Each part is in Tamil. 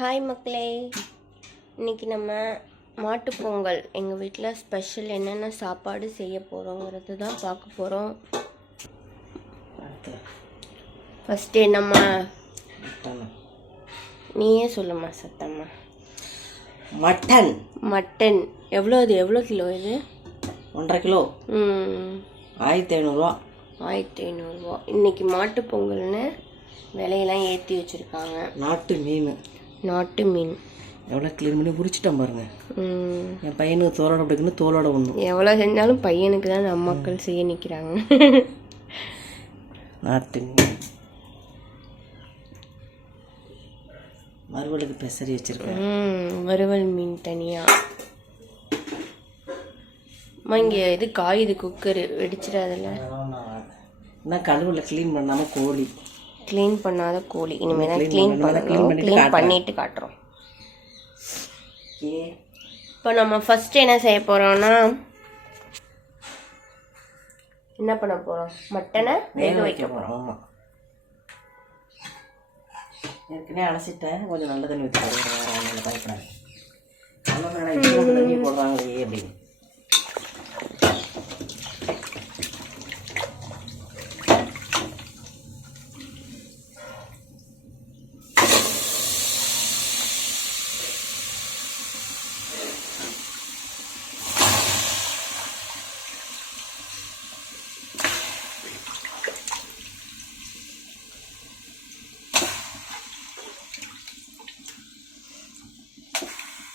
ஹாய் மக்களே. இன்னைக்கு நம்ம மாட்டுப் பொங்கல். எங்கள் வீட்டில் ஸ்பெஷல் என்னென்ன சாப்பாடு செய்ய போகிறோங்கிறது தான் பார்க்க போகிறோம் ஃபஸ்ட்டு என்னம்மா? நீயே சொல்லுமா சத்தம்மா. மட்டன். மட்டன். எவ்வளோ இது எவ்வளோ கிலோ இது? ஒன்றரை கிலோ. ம், ஆயிரத்தி ஐநூறுரூவா ஆயிரத்தி ஐநூறுரூவா இன்னைக்கு மாட்டுப் பொங்கல்னு விலையெல்லாம் ஏற்றி வச்சுருக்காங்க. நாட்டு மீன். நாட்டு மீன். எவ்வளோ க்ளீன் பண்ணி முடிச்சிட்டேன் பாருங்க. என் பையனுக்கு தோலோட பிடிக்கணும் தோலோட ஒன்றும் எவ்வளோ செஞ்சாலும் பையனுக்கு தான் நம்ம மக்கள் செய்ய நிற்கிறாங்க நாட்டு மீன். மறுவலுக்கு பெசரி வச்சிருக்கேன். வறுவல் மீன் தனியாக அம்மா இங்கே இது காயுது குக்கரு வெடிச்சிடாதுல்ல இன்னும் கழுவில் க்ளீன் பண்ணாமல் கோழி. க்ளீன் பண்ணாத கோழி. இனிமேல் தான் க்ளீன் பண்ணணும், க்ளீன். பண்ணிட்டு காட்டுறோம். இப்போ நம்ம ஃபர்ஸ்ட் என்ன செய்ய போகிறோம்னா என்ன பண்ண போகிறோம் மட்டனை வேக வைக்க போகிறோம் ஏற்கனவே அலசிட்டேன் கொஞ்சம் நல்ல தண்ணி ஊற்றி தண்ணி போடுறாங்களே அப்படின்னு.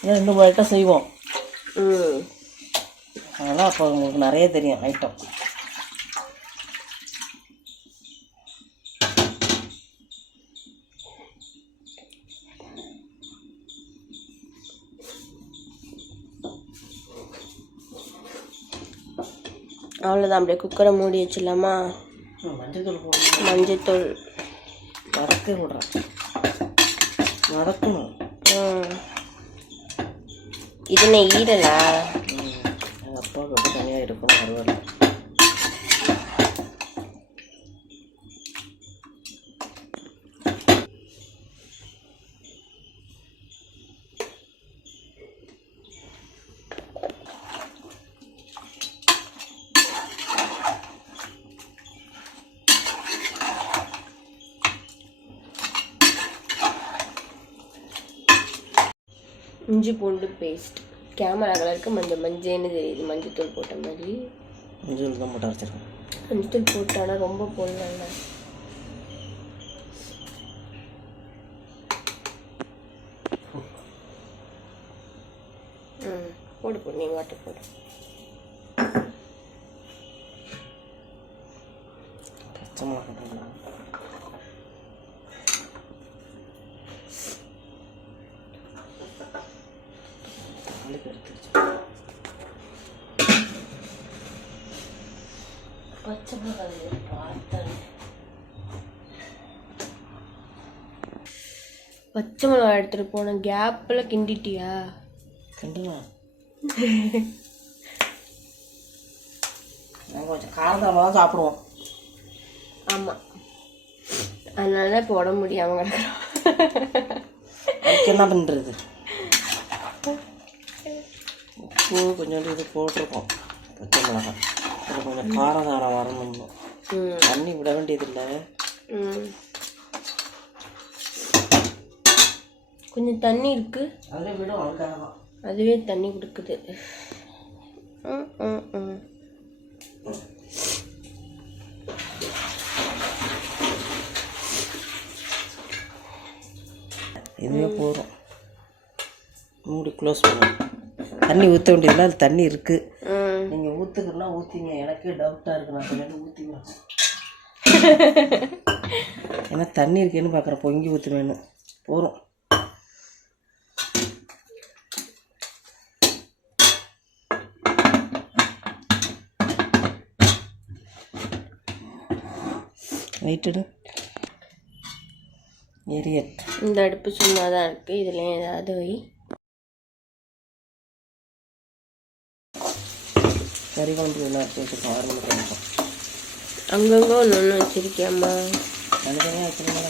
ரெண்டு மூணு ஐட்டம் செய்வோம். ம். அப்போ உங்களுக்கு நிறைய தெரியும் ஐட்டம் அவ்வளோதான் அப்படியே குக்கரை மூடி வச்சிடலாமா? மஞ்சள் தூள் போடணும் மஞ்சத்தூள். வதக்க விட்றேன் வதக்கணும் ம் இது என்ன ஈரலா ம். எங்கள் அப்பாவுக்கு எப்படி தனியாக இருக்கணும் பரவாயில்ல இஞ்சி பூண்டு பேஸ்ட் கேமரா கலருக்கு மஞ்சள் மஞ்சள்னு தெரியுது. மஞ்சத்தூள் போட்ட மாதிரி. மஞ்சள் தான் போட்டு அரைச்சிருக்கேன் மஞ்சத்தூள் போட்டானா ரொம்ப போடலாம்ல கருத்து வச்சு. பச்சை மிளகாய் பார்த்தேன் பச்சை மிளகாய் எடுத்துட்டு போன கேப்பில் கிண்டிட்டியா? கிண்டலாம் நாங்கள் கொஞ்சம் காரத்தமாக தான் சாப்பிடுவோம். ஆமாம் அதனால தான் இப்போ உடம்பு முடியாமல் கிடக்குறோம். என்ன பண்ணுறது உப்பு கொஞ்சோண்டு இது போட்டிருக்கோம். பச்சை மிளகாய். அது கொஞ்சம் காரம் காரம் வரணும் ம். தண்ணி விட வேண்டியதில்லை. ம். கொஞ்சம் தண்ணி இருக்கு. அதில் விடும் அதுக்காக தான் அதுவே தண்ணி கொடுக்குது. ம் ம் ம். இதுவே போதும். மூடி க்ளோஸ் பண்ணும் தண்ணி ஊற்ற வேண்டியதில்லை அது தண்ணி இருக்குது ம். நீங்கள் ஊற்றுக்கணும்னா ஊற்றிங்க எனக்கே டவுட்டாக இருக்கு. நான் கொஞ்சம் ஊற்றிக்கிறேன் ஏன்னா தண்ணி இருக்கேன்னு பார்க்குறேன் பொங்கி ஊற்றுவேன்னு போகிறோம் வெயிட்டடு எரியட் இந்த அடுப்பு சும்மா தான் இருக்குது இதில் ஏதாவது வை. கறி குழம்பு எல்லாம் எடுத்து வச்சுருக்கோம். ஆறு மணிக்கு வரைக்கும் அங்கங்கே ஒன்று ஒன்று வச்சிருக்கியாம்மா. தனித்தனியாக வச்சுருந்தா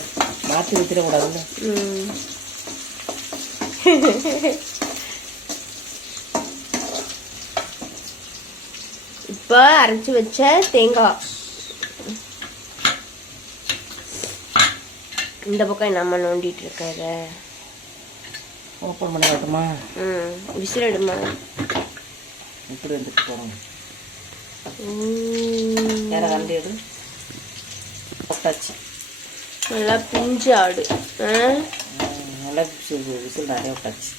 மாற்றி வச்சிடக்கூடாதுல்ல ம். இப்போ அரைச்சி வச்ச தேங்காய். இந்த பக்கம் என்னம்மா நோண்டிட்டு இருக்காரு ஓப்பன் பண்ணி காட்டுமா ம் விசில் எடுமா? இப்படி வந்துட்டு போகிறோம் எடு பட்டாச்சு. நல்லா பிஞ்சு ஆடு. நல்லா விசில் விசில் நிறைய விட்டாச்சு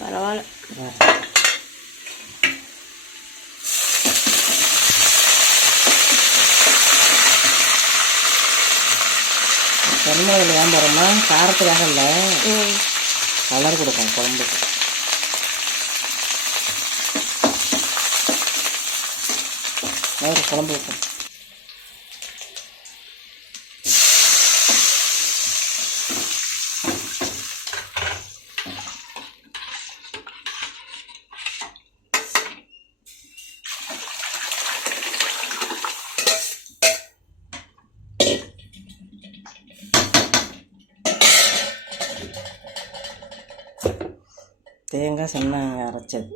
பரவாயில்ல. வேற. தென்னையில் ஏன் போகிறோம்னா காரத்துக்காக இல்லை. கலர் கொடுக்கும் குழம்புக்கு. வேறு குழம்பு வைக்கும் தேங்காய் சென்னை அரைச்சது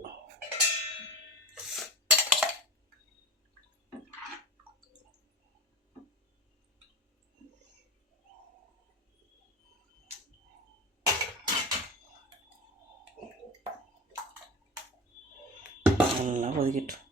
நல்லா கொதிக்கட்டும்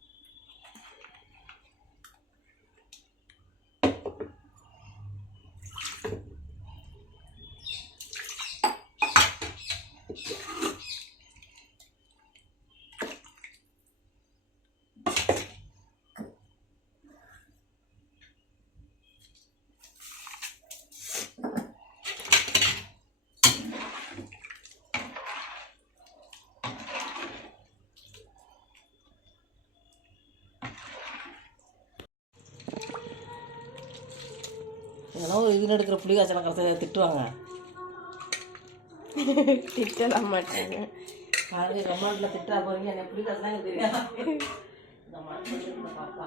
இதெல்லாம் ஒரு இதில் எடுக்கிற புளி காய்ச்சலாம் கலத்தை திட்டுவாங்க. திட்டலாம் மாட்டாங்க. அது கமெண்ட்ல திட்டா போறீங்க என்ன புளி காய்ச்சலாம் எனக்கு தெரியாது இந்த இந்த பாப்பா.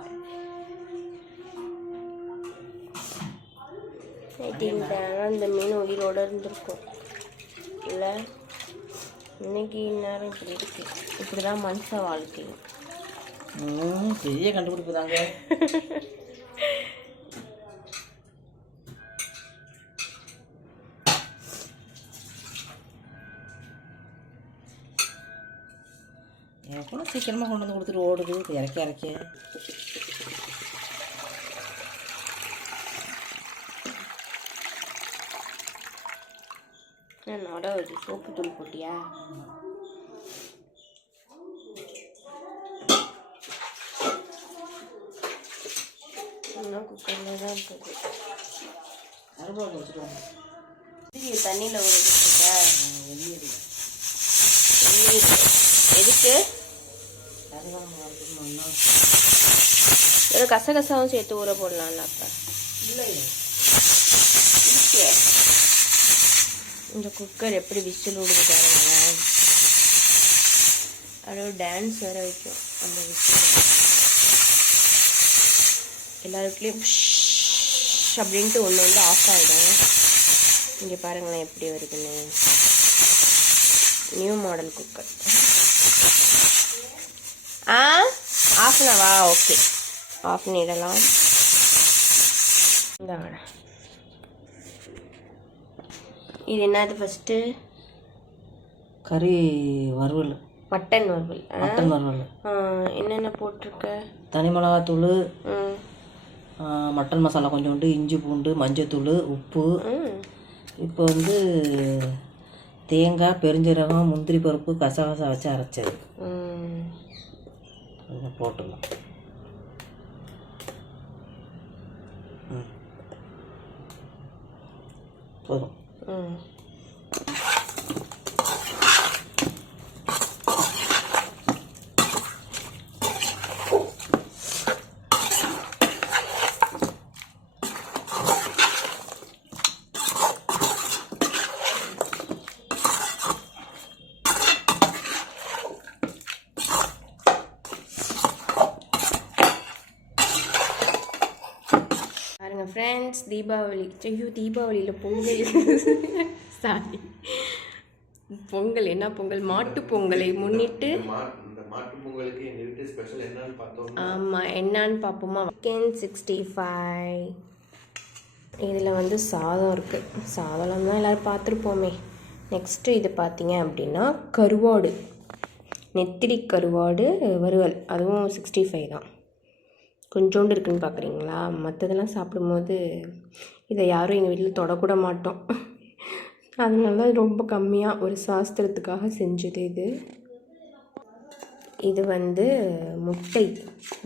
நைட்டு இந்த மீன் உயிரோட இருந்திருக்கும் இல்லை இன்னைக்கு நேரம் இப்படி இருக்கு. இப்படி தான் மனுஷ வாழ்க்கை ம் பெரிய கண்டுபிடிப்பு தாங்க. என் கூட சீக்கிரமாக கொண்டு வந்து கொடுத்துட்டு ஓடுது. இறக்கி இறக்கி. என்னோட ஒரு சோப்பு தூள் போட்டியா? இன்னும் குக்கரில் தான் இருக்குது. அருவாள் வச்சுருவாங்க தண்ணியில் ஊற வச்சுருக்க எதுக்கு? ஒரு கசகசாவும் சேர்த்து ஊற போடலாம்ல அப்போ. இந்த குக்கர் எப்படி விசில் விடுது பாருங்க. அப்படியே டான்ஸ் வேற வைக்கும் அந்த விசில். எல்லா வீட்லேயும் அப்படின்ட்டு ஒன்று வந்து ஆஃப் ஆகிடும் இங்கே பாருங்களேன் எப்படி வருதுன்னு. New model cooker. ஆ? ஆஃப் பண்ணவா ஓகே ஆஃப் பண்ணிடலாம் இந்த இது என்னது ஃபஸ்ட்டு கறி வறுவல். மட்டன் வறுவல்? மட்டன் வறுவல். என்னென்ன போட்டிருக்க? தனி மிளகாத்தூள் மட்டன் மசாலா கொஞ்சோண்டு இஞ்சி பூண்டு மஞ்சத்தூள் உப்பு. இப்போ வந்து தேங்காய் பெருஞ்சீரகம் முந்திரி பருப்பு கசகசா வச்சு அரைச்சது. ம் கொஞ்சம் போட்டுக்கலாம் ம். போதும் ம் பாருங்க ஃப்ரெண்ட்ஸ் தீபாவளி. ஐயோ தீபாவளியில் பொங்கல். சாரி பொங்கல் என்ன பொங்கல்? மாட்டு பொங்கலை முன்னிட்டு ஆமாம் என்னன்னு பார்ப்போமா? சிக்கன் சிக்ஸ்டி ஃபைவ் இதில் வந்து சாதம் இருக்குது சாதம்லாம் தான் எல்லோரும் பார்த்துருப்போமே. நெக்ஸ்ட்டு இது பார்த்தீங்க அப்படின்னா கருவாடு. நெத்திலி கருவாடு வறுவல். அதுவும் சிக்ஸ்டி ஃபைவ் தான். கொஞ்சோண்டு இருக்குன்னு பார்க்குறீங்களா மற்றதெல்லாம் சாப்பிடும்போது இதை யாரும் எங்கள் வீட்டில் தொடக்கூட மாட்டோம். அதனால தான் ரொம்ப கம்மியாக ஒரு சாஸ்திரத்துக்காக செஞ்சது இது. இது வந்து முட்டை.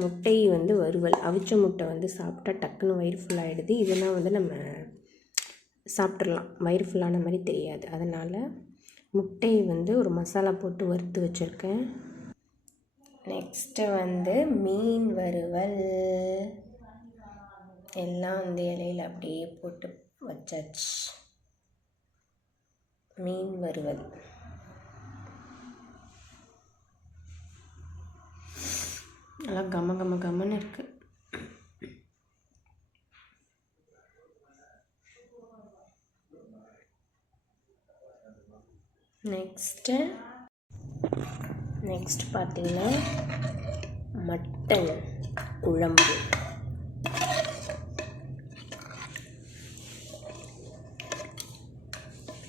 முட்டை வந்து வறுவல். அவிச்ச முட்டை வந்து சாப்பிட்டா டக்குன்னு வயிறு ஃபுல்லாகிடுது இதெல்லாம் வந்து நம்ம சாப்பிட்றலாம் வயிறு ஃபுல்லான மாதிரி தெரியாது. அதனால் முட்டை வந்து ஒரு மசாலா போட்டு வறுத்து வச்சுருக்கேன். நெக்ஸ்ட்டு வந்து மீன் வறுவல். எல்லாம் வந்து இலையில் அப்படியே போட்டு வச்சாச்சு. மீன் வறுவல். நல்லா கம கம கமன்னு இருக்கு. நெக்ஸ்ட்டு நெக்ஸ்ட் பார்த்தீங்கன்னா மட்டன் குழம்பு.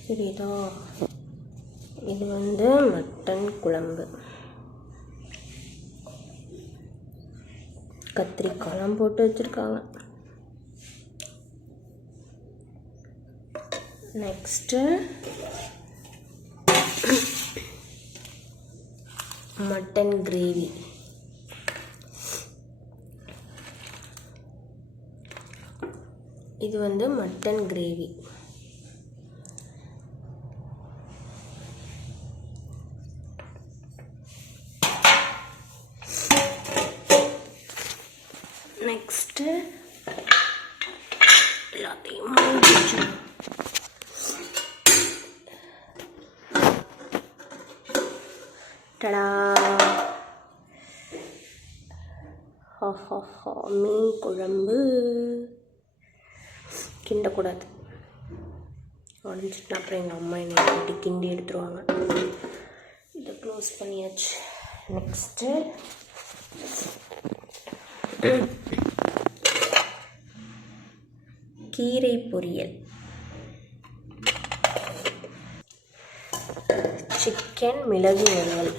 சரிதா இது. வந்து மட்டன் குழம்பு. கத்திரிக்காய்லாம் போட்டு வச்சுருக்காங்க. Next mutton gravy. இது வந்து மட்டன் கிரேவி நெக்ஸ்ட்டு எல்லாத்தையும் மூடி வச்சிடணும். டடா மீன் குழம்பு. கிண்டக்கூடாது. உடஞ்சிட்டு அப்புறம் எங்கள் அம்மா என்னை போட்டு கிண்டி எடுத்துருவாங்க. இதை க்ளோஸ் பண்ணியாச்சு. நெக்ஸ்ட்டு கீரை பொரியல். சிக்கன் மிளகு வறுவல்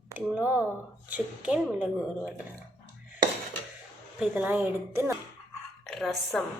பார்த்தீங்களா? சிக்கன் மிளகு வறுவல். இப்போ இதெல்லாம் எடுத்து நான் ரசம்.